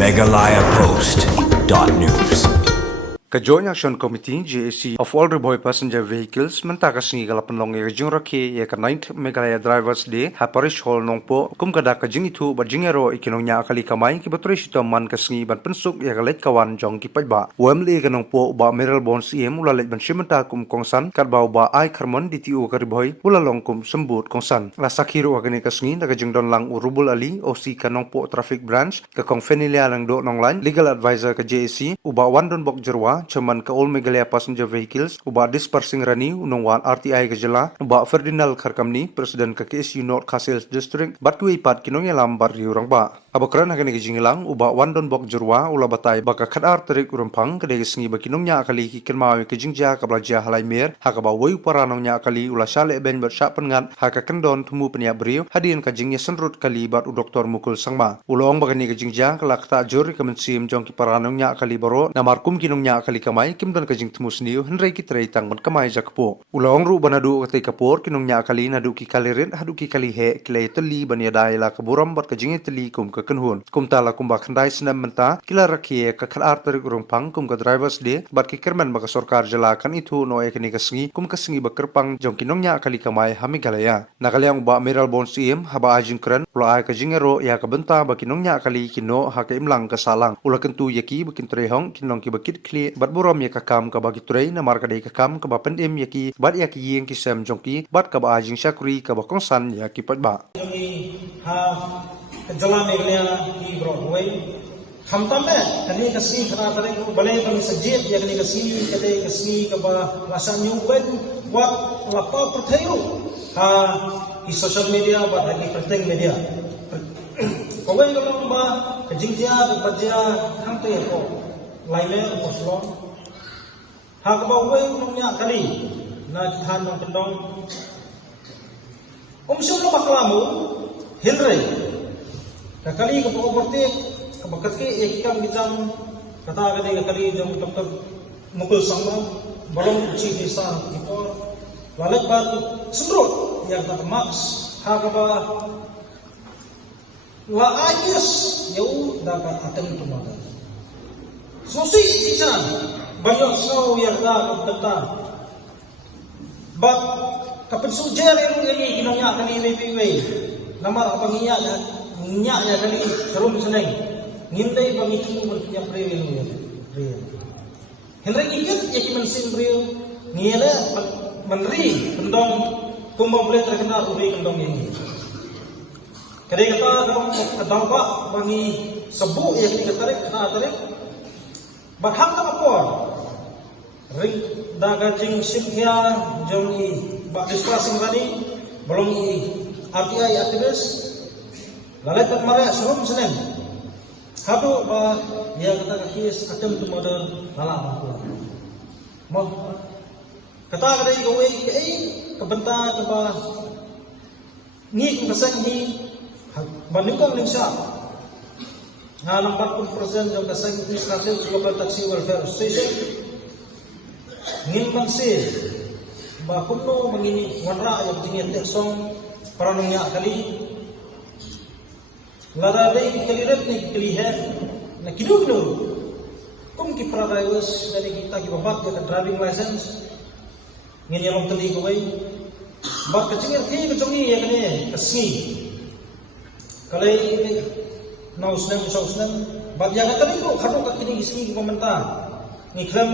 megalayapost.news. Ka Joint Action Committee JAC of all Riboy passenger vehicles mentakas ni galapan long ya jing raki ya ka 9th Meghalaya Drivers Day ha parish hall nong po kum kada ka jing itu ba jingero ikinong nya akali kamay ki batri sito man kasngi ban pensuk ya galet kawan jong ki paiba wemli ka nong po ba mineral bonds em ulalet ban shimenta kum kongsan kat ba ba ai kharmon DTO ka Riboy ulalong kum sembut kongsan la sakhiru agani kasngi daga jing don lang urubul ali OC ka nong po traffic branch ka kong fenilia lang do nong line legal advisor ka JAC uba wandon bok jerwa Chairman ka All Meghalaya Passenger Vehicles uba dispersing rani unong wan RTI ka jela uba Ferdinand Kharkamni President ka KSU North Khasils District batui pat kinong yalam bar riurang ba abakran hagani ka jingilang uba wandon bok jerwa ula batay baka khadar tarik urumpang kadai sngi ba kinong nya akali ki kenmawi ka jingja ka blaja halai mer haka ba wayu paranong nya akali ula shale ben ber sya pengat haka kendon tumu penia brio hadin ka jingnya senrut kali bat u Dr. Mukul Sangma ulong bagani ka jingja kala kta jur ka mensim jong ki paranong nya akali baro namarkum kinong nya kali kamay kimdan ka jing tmus niu henrei ki trei tang ban kamay jakpo ulong ru banadu ka tei kapor kinong nya kali nadu ki kalirin hadu ki kali he kilai teli ban ya dai la ka buram bat ka jing teli kum ka kenhun kum tala kum ba khandai snam menta kila rakhi ka khar tarik urung pang kum ka drivers de bat ki kerman ba ka sarkar jala kan itu no ekni ka sngi kum ka sngi ba kerpang jong kinong nya kali kamay ha Meghalaya nakalyang ba mineral bonds em haba ajin kran ula ai ka jingero ya ka benta ba kinong nya kali kino ha ka imlang ka salang ula kentu yaki bakin trehong kinong ki bakit kli bat buram ya kakam ka bagi turei na marka dei kakam ka ba pendem yaki bat yaki yeng ki sem jongki bat ka ba ajing syakuri ka ba kongsan yaki pat ba Joni ha jala Meghalaya ki Broadway khamtam me kani kasni khana tare ko bale ban sajid ya kani kasni kate kasni ka ba rasa nyuben wat lapa perthayu ha ki social media ba ki prating media kawai ko lang ba kajingja badja khamte ko laile oslo hak ba wei nongnya kali na than nong pendong sum lo baklamu hilre ka kali ko overti ka bakat ki ekam bitam kata ka de kali jong Dr. Mukul Sangma balong chi desa ito lalat ba semrut yang tak max hak ba la ayus yau dapat akan tumaga susi sisan banyak snow yang dah bertentang. But kapag sujer yung kinongnya kani may nama abang iya ya kali serum seneng ngindai bang itu berpunya prewin ya. Henry ikut ya kimensin brew ngiyala menri kendong kumbang boleh terkenal ubi kendong ini. Kadang kata dampak bagi sebu ya kini katarik kena tarik. Bahang ka kapor ring daga jing sikya jong i ba discussing tadi belum i RTI aktivis lalai tak mara serum senen hadu ba dia kata kis atem tu model lala aku mo kata kada i gawe ke benta ke ba ni kesan ni bandingkan ningsha Halang 40% yang kasang administrasi local taxi welfare station ngin bangsi ba kuno mangini wanra yang tinggi teksong paranongnya kali lada dai kalirat ni kalihat na kidu kum ki drivers dari kita ki babat ke driving license ngin yang teli ko bai ba kacingir ki kecongi ya kene kasni kalai nausnem bab yang tadi tu khadu kat kini isi komentar ni klam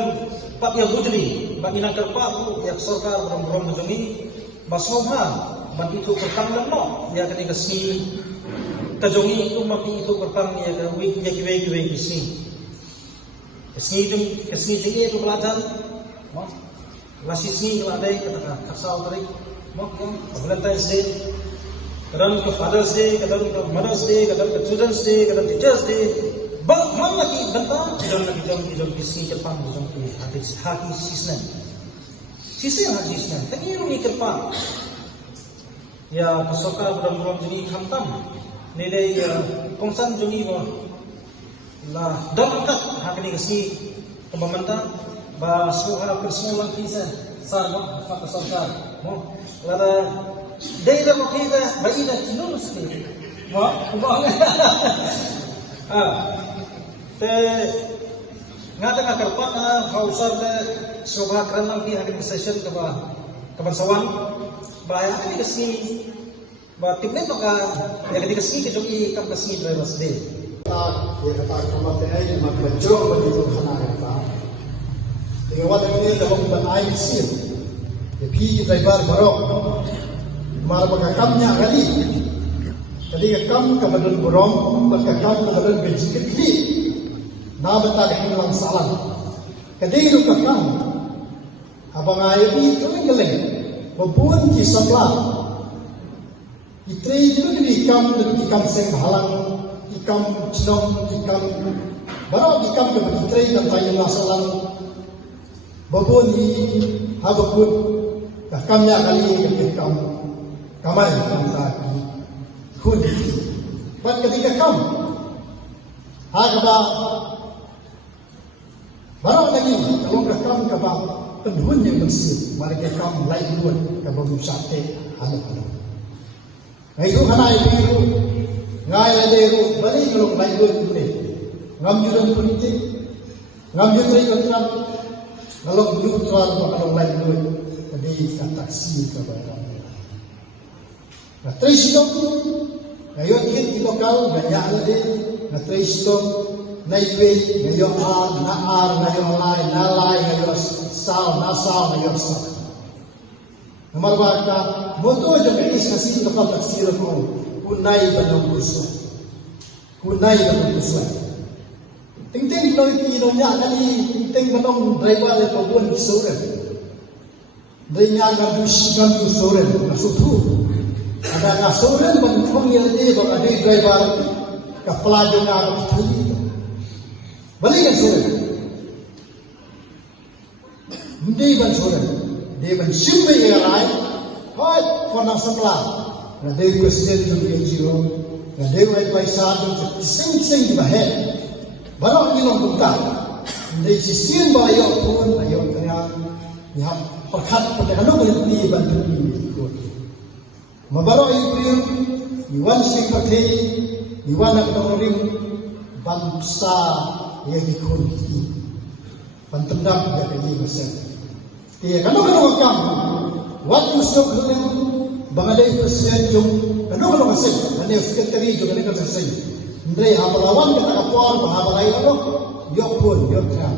pat ya bujli bab ina kerpa tu ya sarkar berom bujumi basomha bab itu pertang leno ya kini kesni kajongi itu maki itu pertang ya ke wi ya kiwe kesni sini itu pelajar mo lasi sini ada kata kasau tadi mo Valentine's Day kadang ke Father's Day, kadang ke Mother's Day, kadang ke Children's Day, kadang Teachers Day. Bang lagi bentang, jom kisi Jepang, jom habis haki sisnen. Sisnen haki sisnen. Tapi ni Jepang. Ya kesoka bulan jadi khamtam. Nilai kongsan juni ba. Lah dapat hak ni kisi pemerintah ba suha personal kisa sar ba fakasar mo. Lada daerah kita bayi dah kinus ni, wah, te ngada ngakarpat na hausar na sobha kranang di hakim session kabansawan bahaya ni kasni ba tiple maka ya di kasni ke jogi kam kasni drivers day ya kata kamate ay magbajo ba dito kana ta dengan wala ni dalam banai sir ya pi driver barok mar bakakamnya kali kali kam kabadon borong bakakam kabadon bejikit ni na bata hilang salam kadi ru kakam abang ayo ni keleng babun ki sabla itre itu ni ikam seng halang ikam cedong ikam barang ikam ke itre dan tayo masalah babun ni habakut kakamnya kali ikam kamai kanta kun pat ketika kam agaba barang lagi kalau kakam kaba penhun yang bersih mereka kam lain luar kaba musate anu itu kana itu ngai lederu balik kalau lain luar itu ngam juran politik ngam juran kontrak kalau neutral kalau lain luar jadi kata si kaba na tristom ngayon hit lokal ganyan na din na tristom na iwe ngayon ngayon nalay ngayon saw ngayon saw namarwag ka moto dyan may kasi lokal taksira ko kunay ba ng gusto tingting no inom niya kali tingting ba ng driver ito buwan gusto rin hindi niya nga gusto rin nasuto ada nasuran bantuan yang dia ada driver kapelajo na itu balik kan suran hindi ban suran dia ban simbe yang lain hai kona sebelah na dia presiden yang NGO na dia paisa untuk sing di bahet barang ni mengbuka hindi sisian bayo pun ayo kena ya perkat pada anu boleh bantu ini mabaro ibril iwan sikathe iwan aknorim bangsa yang dikunci pantendam ya kini mesen iya kanu wakam waktu stok kene bangalay presiden jung kanu mesen ane sekretari jung ane kasay ndre habalawan kata kapwar bahabalay ano yokun yokra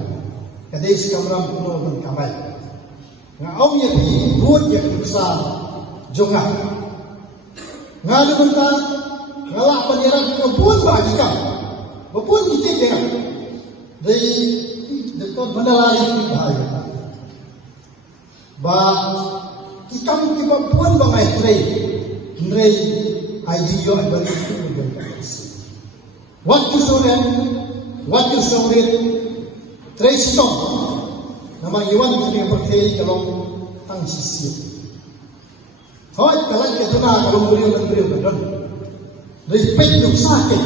kadai sikamram kuno ng kamay nga aw ya di buot ya kusa junga ngalu benda ngalak panyaran kebun bahagia kebun dikit ya dari dekat mana lain bahaya ba ikam kebun bangai tray idea bagi itu waktu sore tray stop nama iwan ini berkait kalau tang sisi Hoy, kalau kita nak kalau beliau kan, respect yang sakit,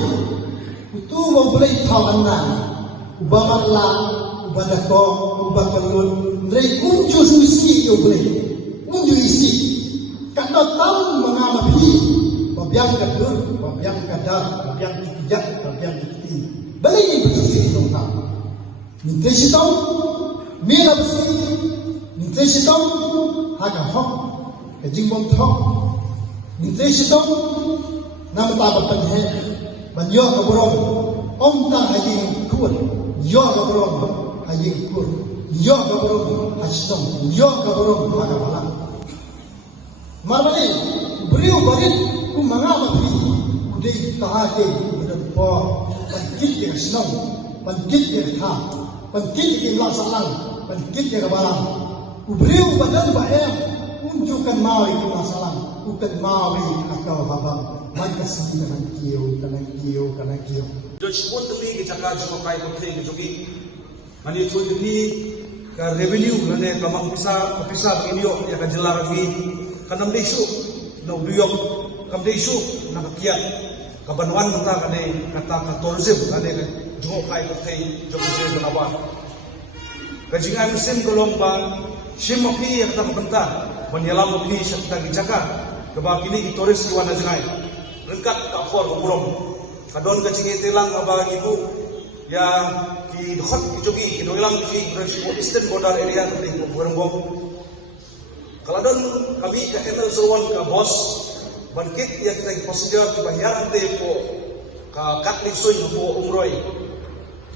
itu mau boleh tahu anak, ubamarlah, ubadako, ubakalun, dari kunci susi itu boleh, kunci isi, karena tahu mengamati, babiang kadur, babiang kadar, babiang kijak, babiang kiti, boleh ini betul itu tahu. Nutrisi tahu, mila betul, nutrisi tahu, agak hok. Kajingbong thok nutrisi tong nam ta ban he ban yo ka borong om ta haji kur yo ka borong haji kur yo ka borong hastong yo ka borong mana bala marmani beriu barit ku manga mapi udai tahake udan po pankit ke snow pankit ke kha pankit ke la salang pankit ke balang beriu badan ba unjukkan mawi ke masalah, bukan mawi akal habang. Mereka sendiri kanan kiau. Josh pun teli kita kaji makai putri kejogi. Mani tu ini ke revenue mana kamang pisah begini yo ya kejelar lagi. Kanam desu, no biok kam desu nak kiat. Kabanwan kita kata tourism kane jo kai putri jogi benawan. Kajingan mesin kolong bang Shimoki yang tak bentar menyelam lebih serta gijakan kebab ini itoris iwan ajengai rengkat kapor kumurong kadon kacing telang abang ibu yang ki dekat ki jogi ki doilang ki eastern border area di Burengbong. Kalau don kami ke Etel Serwan ke bos bangkit yang kita passenger ke bayaran te po ke kat lisoy po umroy.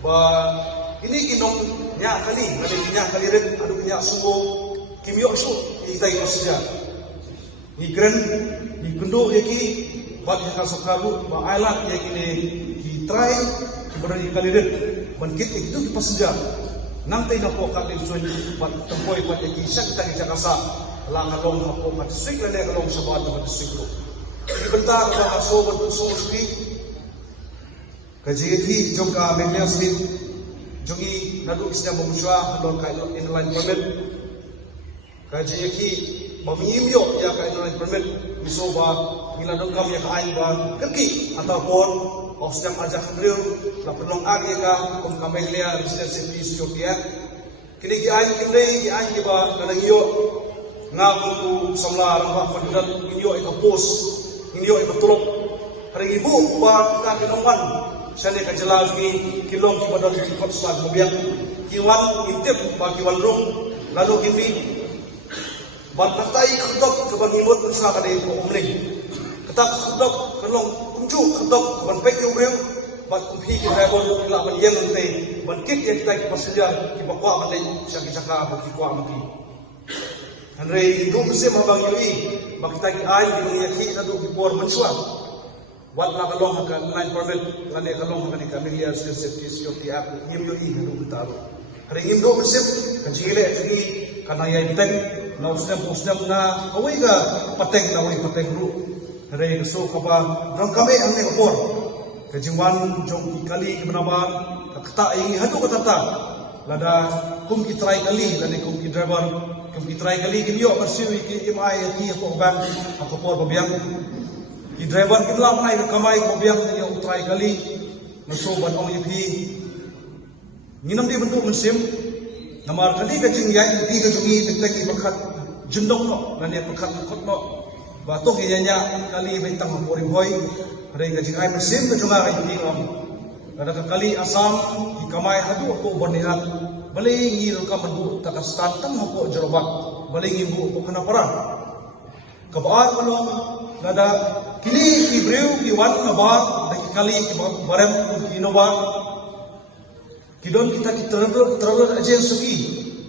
Ba ini kinong nya kali ada nya kali red adu nya subo kimyo su kita passenger. Ni grand ni kundo yaki bat yang kasokaru ba island yaki ni ki try kemudian kalidet bangkit itu di passenger nang tay na po kat lisoy bat tempoy pat yaki sak ta ki kasa la kalong hapo mat swing la kalong sa bat mat swing ko. Bentar ba so bat so ski kaji jong ka Meglia Smith jongi nadu isnya banguswa halon ka inline permit kaji yaki mamimyo ya ka inline permit misoba giladong kami ya kain ba kerki ataupun osjang aja kandril la penong agi ka kum Meglia Residential Security Act kini ki ain ki ain ba kanang iyo ngaku ku samla ramba fadidat inyo ika post inyo ika tulok hari ibu ba kita kinongwan sane ka jelas ni kilong ki badal ki kot slag mobiak kiwan intip ba kiwan rung lalu kini batatai khutok ke bangimut sa ka dei ko umling ketak khutok kelong unju khutok ban pek yo rew bat kumpi ki rebon la ban yen te ban kit ye kita ki passenger ki bakwa ban dei sa ki saka ba ki kwa maki Henry dum se mabang yui bakta ki ai ni yaki na do ki por manswa wat la kalong ka line permit ngane kalong ka ni Meglia Security Act yim yui do betaro hari yim do se ka jile ni kana yai teng na usdam na awai ka pateng na awai pateng ru hari so ka ba dong kami ang ne por ka jingwan jong ki kali ki menabar ka kata ingi hadu ka tata lada kum ki try kali lada kum ki driver kum ki try kali kinyo persiwi ki imai ki ko bang ako por babiang ki driver ki lam nai kamai ko babiang ni try kali nasoban ong yipi nginam di bentuk musim namar kali ka jing yai di ka jungi tek ki bakat jundong no lani bakat khot no ba to ki nya kali bentang poring boy re ka jing ai musim ka junga ka yipi ngam ada kali asam di kamai hadu ko bonihat baling ngil ka mandu takastan tam ko jerobat baling ibu ko kana para kabaan ko nada kini ibreu ki wan na ba kali ki barem ki nova kidon kita ki travel agency ki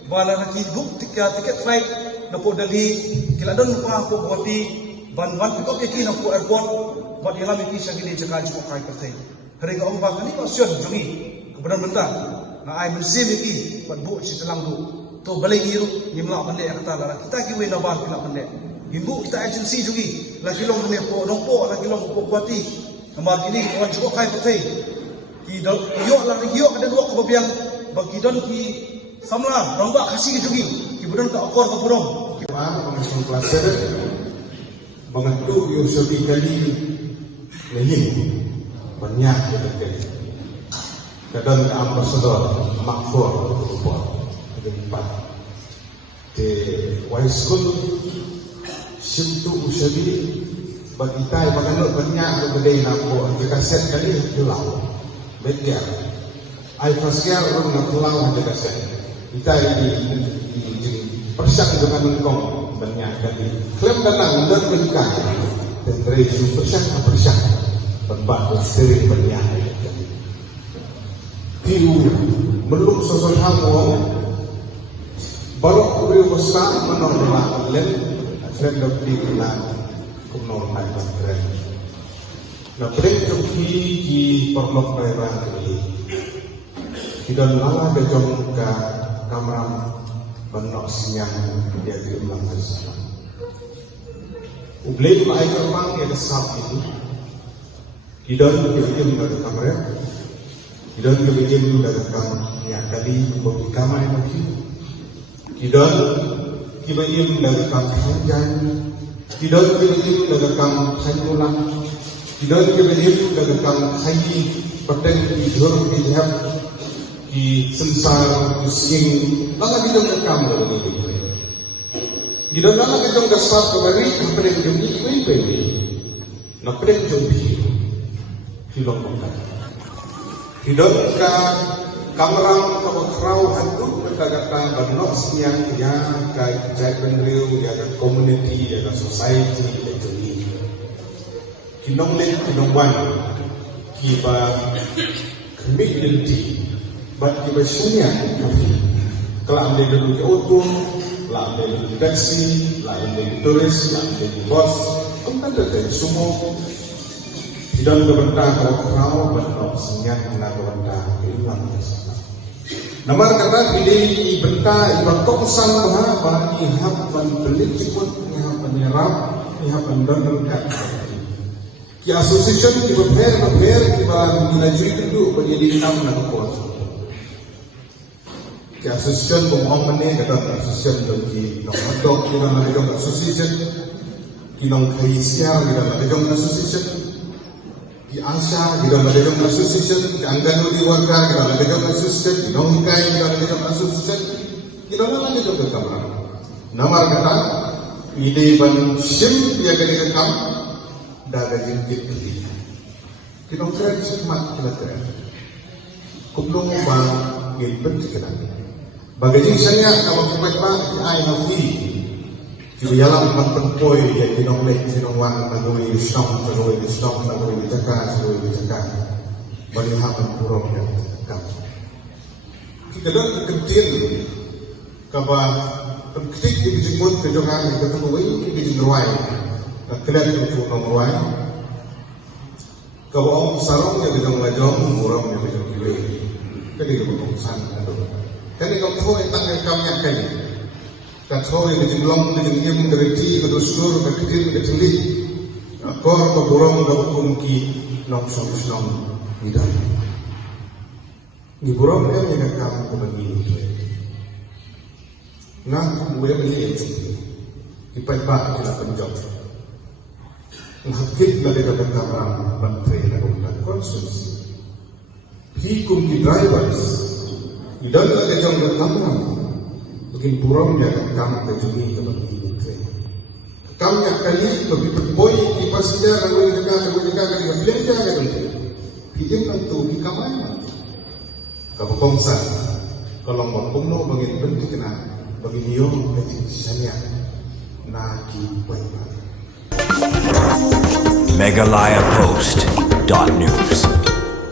bala na ki book ticket flight na po dali kiladon pa ko boti banwan ko ki na po airport ba ilam ki sa gili jaka ko kai patay hari ka ong bang ni pasyon jungi kebenar bentar na ai musim iki bat bu si telang du to balai iru nimla pande kata la kita ki we na ban pila pande ibu kita agency jungi la kilong ne po dong po la kilong po kuati namar kini kawan cukup kai patay ki do yo la yo ada dua kebabiang bagi don ki samla romba kasih jungi ki budon ka akor ka burong ma pengasuh klaster mengentu yo sebi kali lagi banyak betul. Kadang ambasador makfur buat ada empat. Di high school sintu usabi bagi tay makanot banyak berbeda nampo. Jika set kali pulau, betul. Ay pasir orang nak pulau jika set. Kita di persak dengan kong banyak kali. Klaim datang dan menikah. Tentera itu persak. Berbagai sering banyak tiu meluk sosok hamu balok beliau besar menolak len dan lebih kenal kumnol haiban keren na prek ki perlok bayran ini kita lala bejong ka kamram benok siang dia di ulang bersama ublei mai kerpang ya kesap itu Kidon kebijem dari kamera, kidon kebijem dari kamera kali bagi kamera ini, kidon kebijem dari kamera kidon kebijem dari kamera sayuran, kidon kebijem dari kamera sayi peteng tidur dilihat di sensar pusing, lalu kidon dari kamera ini, kidon lalu kidon dasar kembali kamera ini, nak pergi jumpi. Kilong bukan. Hidon ka kamram ka makraw hantu kagata banos yang ya ka Japan Rio ya ka community ya ka society ya ka ni kinong len kinong wan kiba community but kiba sunya kalau anda dulu ke auto lah anda dulu taxi lah anda dulu turis lah anda dulu bos kan ada semua tidak berbentang kalau kerau berlaku senyap kena berbentang keiman nama kata pilih bentang bertok pesan bahwa ihap membeli cikut ihap menyerap ihap mendonor ki association ki berper ki mengajukan dulu pendidikan dan kuasa ki association bohong mana kata association bagi nomor kita ada association kinong kaisia kita ada association di Angsa, kita melakukan association, di Angganu di Warga, kita melakukan association, di Nongkai, kita melakukan association, kita melakukan kamar. Nama kata, ide ban sim dia kena rekam, daga jengkit kiri. Kita keren semat kita keren. Kuplung bang gilbert kita. Bagi misalnya kalau kita I have Yalam mentempoi yang dinolek dinongwan nagoi disong nagoi jaka melihat purok dan kam. Kita dah kentil kaba ketik di jenggot kejongan ketemu di jengruai kelihatan itu nomruai kaba om sarong yang dijong lajong murong yang dijong kiri kali kau san kali kau tahu tentang kamnya kali Kathoi ke jumlong ke jengim ke reti ke dusur ke kecil ke celik akor ke burung ke kunki nok som hidup ni burung kan yang kamu ke bagi nak boleh beli itu ipai pak kita penjok ngakit dari kata kamar menteri dan konsumsi hikum di drivers tidak lagi jangka kamar Mungkin burung dia akan kamu kejuni dalam hidup saya. Kamu yang kali lebih berboy di pasida lalu dekat kali belanja kan itu. Hidup nanti di kamar. Kamu kongsan kalau mau kuno bagi bentuk kena bagi dia kecil saya naki baik. Megalayapost.news